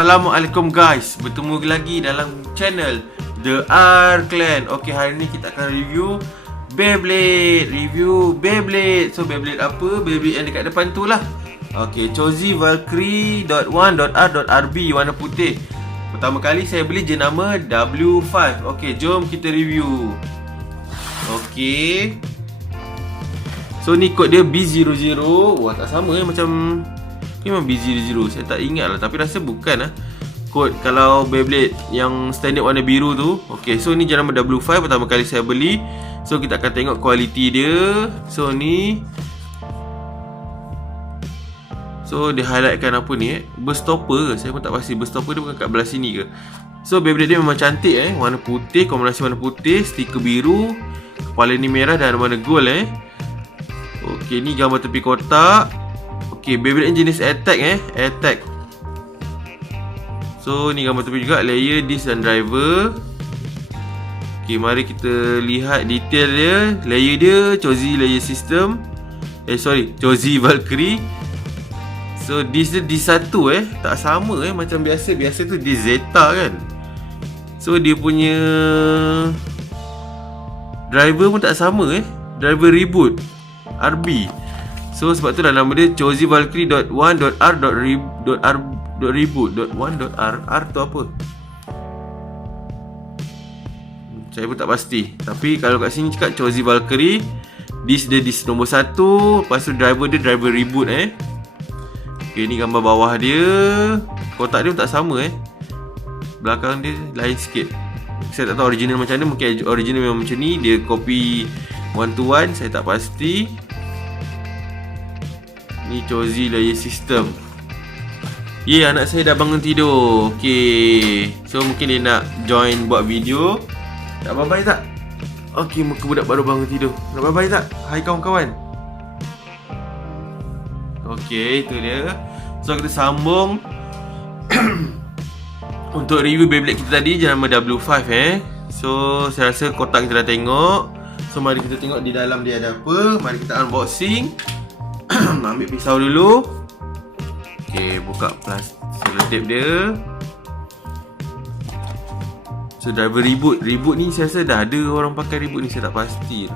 Assalamualaikum guys, bertemu lagi dalam channel The R Clan. Okay, hari ni kita akan review Beyblade. So Beyblade apa? Beyblade yang dekat depan tu lah. Okay, Chozy Valkyrie.1.r.rb warna putih. Pertama kali saya beli jenama W5. Okay, jom kita review. Okay, so ni kod dia B00. Wah, tak sama macam memang B00. Saya tak ingat lah, tapi rasa bukan lah kod kalau Beyblade yang standard warna biru tu. Okay, so ni jenama W5. Pertama kali saya beli. So kita akan tengok kualiti dia. So ni, so dia highlightkan apa ni burst stopper ke? Saya pun tak pasti burst stopper dia bukan kat belah sini ke. So Beyblade dia memang cantik warna putih, kombinasi warna putih, stiker biru, kepala ni merah dan warna gold Okay, ni gambar tepi kotak. Okay, Beyblade jenis attack attack. So ni gambar tepi juga, layer, disc dan driver. Okay, mari kita lihat detail dia. Layer dia Chozy layer system. Chozy Valkyrie. So disc dia D1 tak sama macam biasa. Biasa tu disc Zeta kan. So dia punya driver pun tak sama driver reboot RB. So sebab tu lah nama dia Chozy Valkyrie.1.r.reboot.1.r tu apa? Saya pun tak pasti. Tapi kalau kat sini cakap Chozy Valkyrie, disc dia disc nombor 1. Lepas tu driver dia driver reboot Okay, ni gambar bawah dia. Kotak dia pun tak sama belakang dia lain sikit. Saya tak tahu original macam mana. Mungkin original memang macam ni, dia copy one to one, saya tak pasti. Ni Chozy layer system. Anak saya dah bangun tidur. Okay, so mungkin dia nak join buat video. Nak bye-bye tak? Okay, muka budak baru bangun tidur. Nak bye-bye tak? Hai kawan-kawan. Okay, itu dia. So kita sambung untuk review Beyblade kita tadi jenama W5 So saya rasa kotak kita dah tengok. So mari kita tengok di dalam dia ada apa. Mari kita unboxing. Ambil pisau dulu. Okay, buka plastik selotip dia. So driver reboot ni saya rasa dah ada orang pakai reboot ni, saya tak pasti.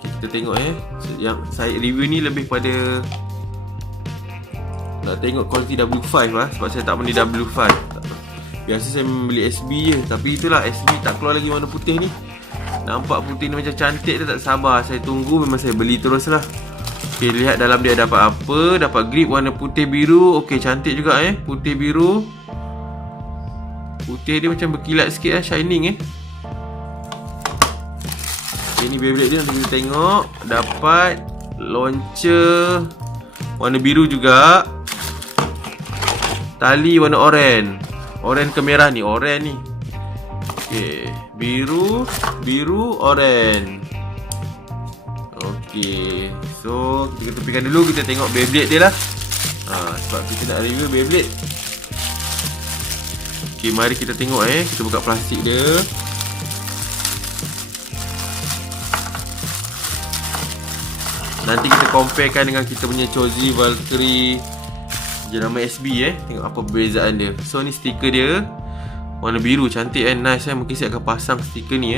Okay, kita tengok so, yang saya review ni lebih pada nak tengok kualiti W5 sebab saya tak beli W5. Biasa saya membeli SB je, tapi itulah SB tak keluar lagi warna putih ni. Nampak putih ni macam cantik, dia tak sabar. Saya tunggu, memang saya beli terus lah. Okay, lihat dalam dia dapat apa. Dapat grip warna putih biru. Okay, cantik juga putih biru. Putih dia macam berkilat sikit shining Okay, ni Beyblade dia nanti kita tengok. Dapat launcher warna biru juga. Tali warna oranye. Oranye ke merah ni, oranye ni. Okay, biru, oranye. Okay, so kita ketepikan dulu, kita tengok Beyblade dia lah. Sebab kita nak review Beyblade. Okay, mari kita tengok kita buka plastik dia. Nanti kita comparekan dengan kita punya Chozy Valkyrie jenama SB tengok apa perbezaan dia. So ni stiker dia warna biru, cantik nice Mungkin saya akan pasang stiker ni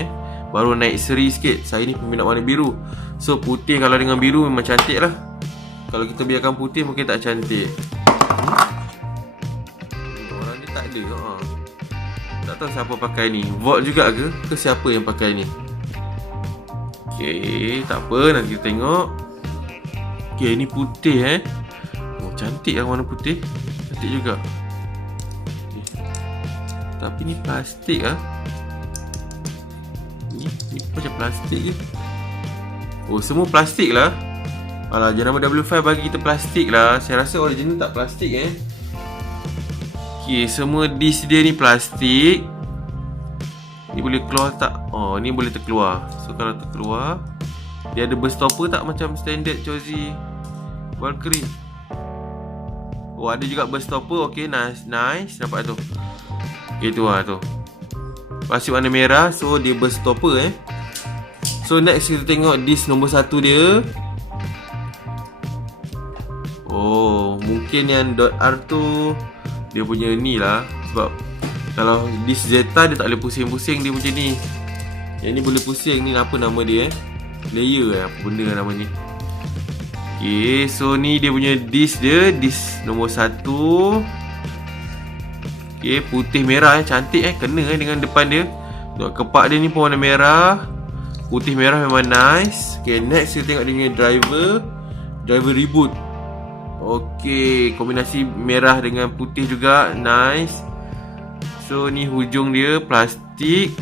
baru naik seri sikit. Saya ni peminat warna biru. So putih kalau dengan biru memang cantik lah. Kalau kita biarkan putih mungkin tak cantik. Orang ni tak ada tak tahu siapa pakai ni. Volt juga ke siapa yang pakai ni. Okay, tak apa, nanti kita tengok. Okay, ni putih cantik lah warna putih. Cantik juga. Tapi ni plastik Ni macam plastik je. Oh, semua plastik lah. Alah, jenama W5 bagi kita plastik lah. Saya rasa original tak plastik Okay, semua disc dia ni plastik. Ni boleh keluar tak? Oh, ni boleh terkeluar. So kalau terkeluar, dia ada burst stopper tak macam standard Chozy Valkyrie? Oh, ada juga burst stopper. Okay, nice. Nampak tu? Okay, tu lah tu. Plastik warna merah. So dia burst stopper So next kita tengok disc nombor 1 dia. Oh, mungkin yang .r tu dia punya ni lah. Sebab kalau disc Zeta dia tak boleh pusing-pusing, dia macam ni. Yang ni boleh pusing. Ni apa nama dia layer apa benda nama ni. Okay, so ni dia punya disc dia, disc nombor 1. Okay, putih merah cantik kena dengan depan dia. Tengok kepak dia ni pun warna merah. Putih merah memang nice. Okay, next kita tengok dia punya driver reboot. Okay, kombinasi merah dengan putih juga nice. So ni hujung dia plastik.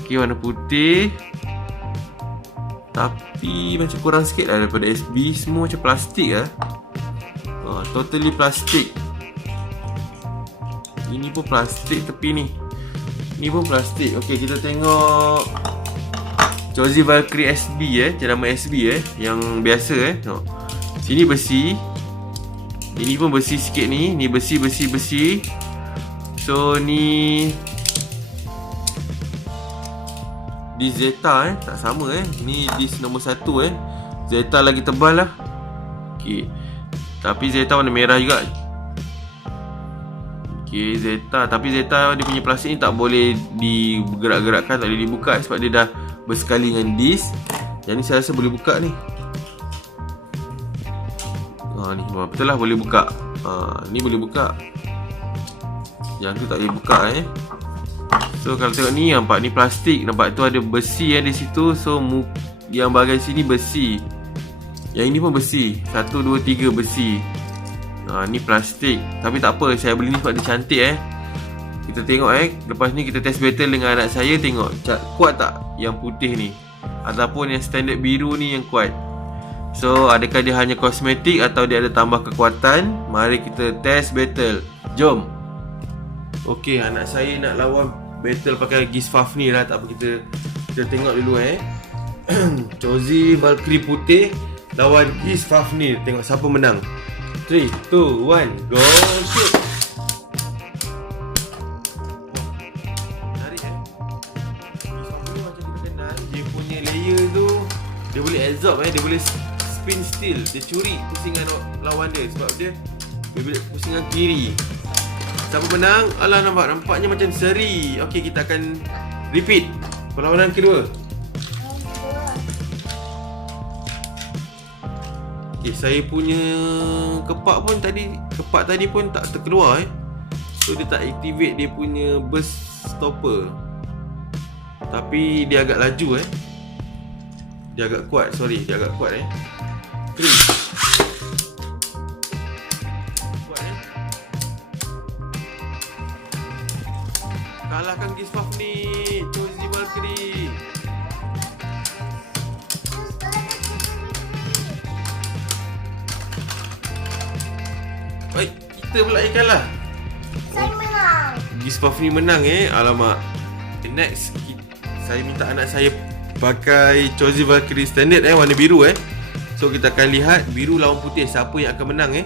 Okay, warna putih. Tapi macam kurang sikit lah daripada SB. Semua macam plastik lah. Totally plastik. Ini pun plastik tepi ni. Ni pun plastik. Okay, kita tengok Chozy Valkyrie SB jenama SB yang biasa Tengok. Sini besi. Ini pun besi sikit ni. Ni besi. So ni di Zeta tak sama Ni disc nombor 1 Zeta lagi tebal lah. Okay, tapi Zeta warna merah juga. Okay, Zeta. Tapi Zeta dia punya plastik ni tak boleh digerak-gerakkan, tak boleh dibuka sebab dia dah bersekali dengan disc. Yang ni saya rasa boleh buka ni. Ni betul lah boleh buka. Ni boleh buka. Yang tu tak boleh buka So kalau tengok ni, nampak ni plastik. Nampak tu ada besi di situ. So yang bahagian sini besi. Yang ini pun besi. 1, 2, 3 besi. Ni plastik. Tapi tak apa, saya beli ni sebab dia cantik Kita tengok lepas ni kita test battle dengan anak saya. Tengok kuat tak yang putih ni, ataupun yang standard biru ni yang kuat. So adakah dia hanya kosmetik atau dia ada tambah kekuatan? Mari kita test battle. Jom. Okay, anak saya nak lawan battle pakai Geese Fafnir lah. Tak apa, kita tengok dulu Chozy Valkyrie putih lawan Geese Fafnir. Tengok siapa menang. 3, 2, 1, go shoot. Menarik Geese Fafnir macam kita kenal. Dia punya layer tu, dia boleh absorb dia boleh spin steal. Dia curi pusingan lawan dia sebab dia boleh pusingan kiri. Siapa menang? Alah, nampaknya macam seri. Okey, kita akan repeat perlawanan kedua. Okey, saya punya kepak tadi pun tak terkeluar So dia tak activate dia punya burst stopper. Tapi dia agak laju Dia agak kuat, dia agak kuat 3. Kalahkan Geese Fafnir, Chozy Valkyrie. Baik, kita pula yang kalah. Saya menang. Geese Fafnir menang Alamak. Next, saya minta anak saya pakai Chozy Valkyrie standard warna biru So kita akan lihat biru lawan putih, siapa yang akan menang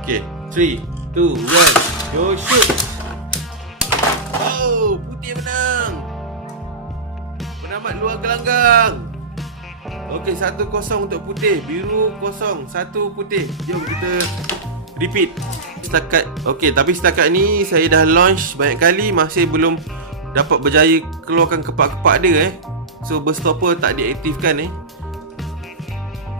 Okay, 3, 2, 1, go shoot. Putih menang. Penamat luar gelanggang. Okey, 1-0 untuk putih. Biru 0, 1 putih. Jom kita repeat. Tapi setakat ni saya dah launch banyak kali, masih belum dapat berjaya keluarkan kepak-kepak dia So burst stopper tak diaktifkan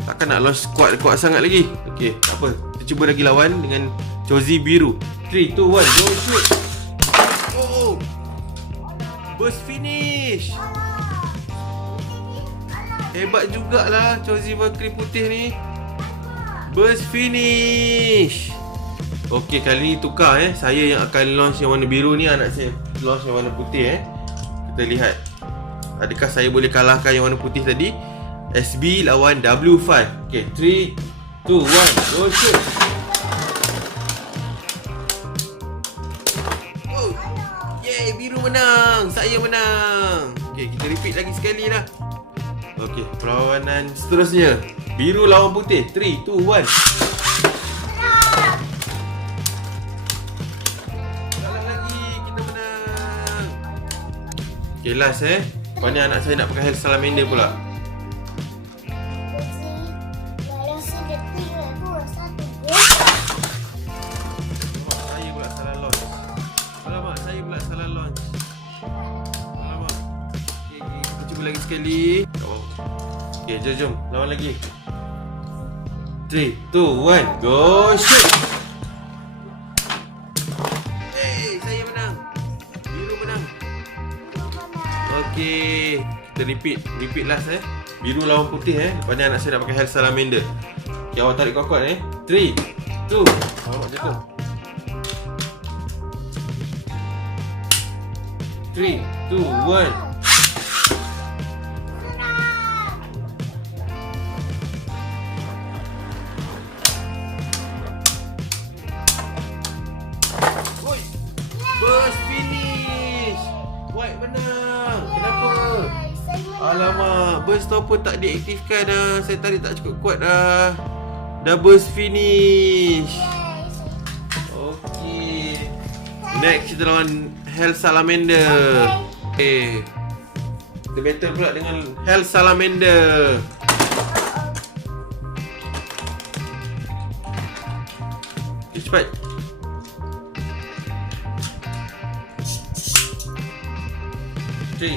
Takkan nak launch kuat sangat lagi. Okey, tak apa. Kita cuba lagi lawan dengan Chozy biru. 3, 2, 1, go shoot. Burst finish. Hebat jugalah Chozy Valkyrie putih ni. Burst finish. Okey, kali ni tukar Saya yang akan launch yang warna biru ni, anak saya launch yang warna putih Kita lihat adakah saya boleh kalahkan yang warna putih tadi. SB lawan W5. Okey, 3, 2, 1, go shoot. Biru menang. Saya menang. Okey, kita repeat lagi sekali lah. Okey, perlawanan seterusnya. Biru lawan putih. 3, 2, 1. Kalah lagi. Kita menang. Okey, last Lepas ni anak saya nak pakai hair salamander pula. Okay, jom lawan lagi. 3, 2, 1, go shoot. Hey, saya menang. Biru menang. Okay, kita repeat last Biru lawan putih Lepas ni anak saya nak pakai hair salamander. Okay, awak tarik kuat-kuat 3, 2, awak jatuh. 3, 2, 1. Burst finish. White menang. Kenapa? Alamak, burst stopper tak diaktifkan Saya tarik tak cukup kuat Dah burst finish. Okay. Next kita lawan Hell Salamander. Okay. Kita battle pula dengan Hell Salamander. Okay, cepat. Three,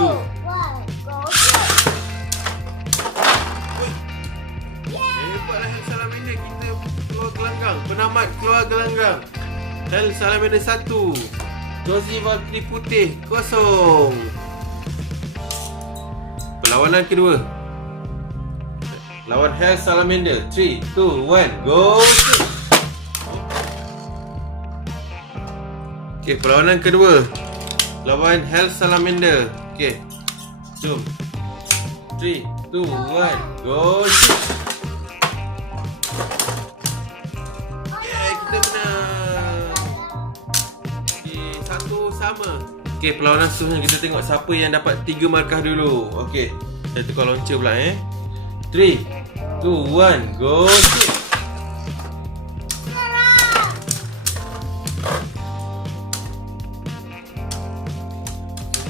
2, 1, go. Hebatlah Hell Salamander. Kita keluar gelanggang. Penamat keluar gelanggang. Hell Salamander 1, Josie Valkyrie putih 0. Perlawanan kedua. Lawan Hell Salamander. 3, 2, 1, go. Okay, perlawanan kedua. Lawan Hell Salamander. Okay, jom. 3, 2, 1, go shoot. Yeah, kita menang. Okay, 1 sama. Okay, perlawanan seterusnya kita tengok siapa yang dapat 3 markah dulu. Okay, saya tukar launcher pula 3, 2, 1, go shoot.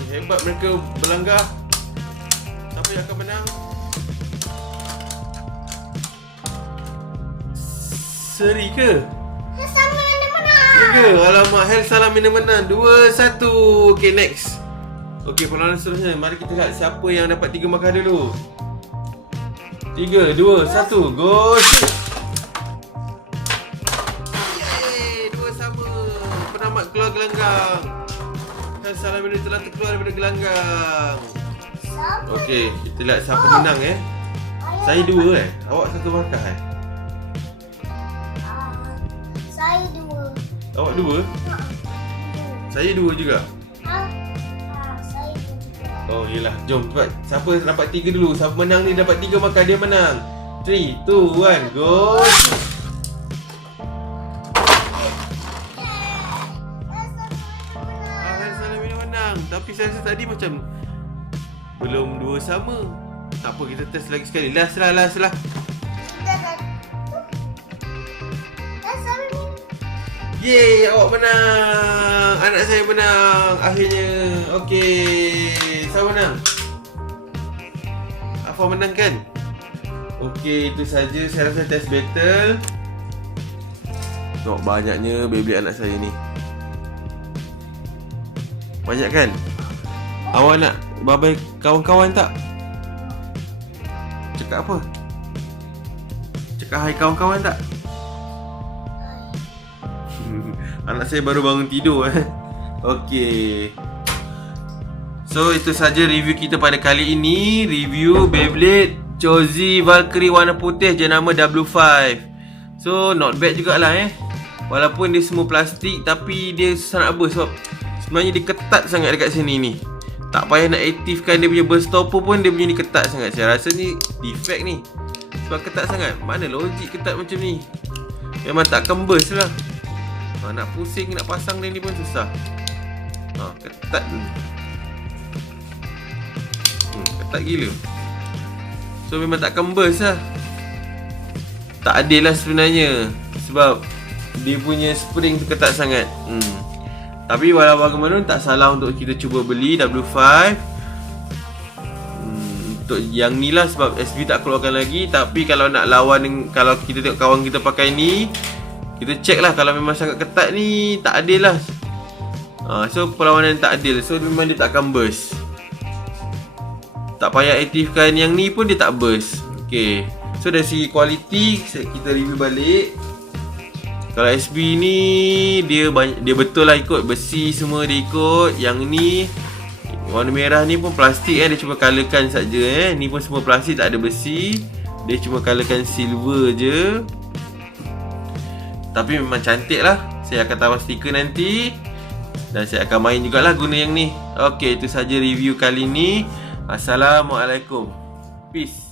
Hebat mereka berlanggar. Siapa yang akan menang? Seri ke? Hell Salamander menang. Ya ke? Alamak, Hell Salamander menang 2-1. Okay, next. Okay, perlawanan seterusnya. Mari kita lihat siapa yang dapat 3 markah dulu. 3, 2, 1, go shoot. Yeay, 2 sama. Penamat keluar gelanggang. Hell Salamander telah terkeluar daripada gelanggang. Okey, kita lihat siapa menang Saya 2 Awak 1 markah Saya 2. Awak 2? Saya 2 juga. Saya 2. Oh, yelah. Jom cepat. Siapa dapat 3 dulu? Siapa menang ni dapat 3 markah dia menang. 3, 2, 1, go. Hell Salamander menang. Tapi saya rasa tadi macam belum 2 sama. Tak apa, kita test lagi sekali. Last lah. Yeay, awak menang. Anak saya menang akhirnya. Okey, siapa menang? Afa menang kan? Okey, itu saja saya rasa test battle. Tengok banyaknya Beyblade anak saya ni. Banyak kan? Awak nak bye-bye kawan-kawan tak? Cakap apa? Cakap hai kawan-kawan tak? Anak saya baru bangun tidur Okey. So itu saja review kita pada kali ini. Review Beyblade Josie Valkyrie warna putih jenama W5. So not bad jugalah Walaupun dia semua plastik, tapi dia susah nak burst sebab sebenarnya dia ketat sangat dekat sini ni. Tak payah nak aktifkan dia punya burst stopper pun dia punya ni ketat sangat. Saya rasa ni defect ni. Sebab ketat sangat. Mana logik ketat macam ni? Memang tak kembus lah. Nak pusing, nak pasang dia ni pun susah. Ketat ni. Ketat gila. So memang tak kembus lah. Tak adil lah sebenarnya. Sebab dia punya spring tu ketat sangat. Tapi walau bagaimana tak salah untuk kita cuba beli W5. Untuk yang ni lah sebab SB tak keluarkan lagi. Tapi kalau nak lawan, kalau kita tengok kawan kita pakai ni, kita check lah kalau memang sangat ketat ni, tak adil lah. So perlawanan tak adil. So memang dia tak akan burst. Tak payah aktifkan yang ni pun dia tak burst. Okay, so dari segi kualiti kita review balik. Kalau SB ni dia betul lah ikut besi semua dia ikut. Yang ni warna merah ni pun plastik dia cuma colourkan saja Ni pun semua plastik, tak ada besi. Dia cuma colourkan silver je. Tapi memang cantik lah. Saya akan tambah stiker nanti. Dan saya akan main jugalah guna yang ni. Okay, itu saja review kali ni. Assalamualaikum. Peace.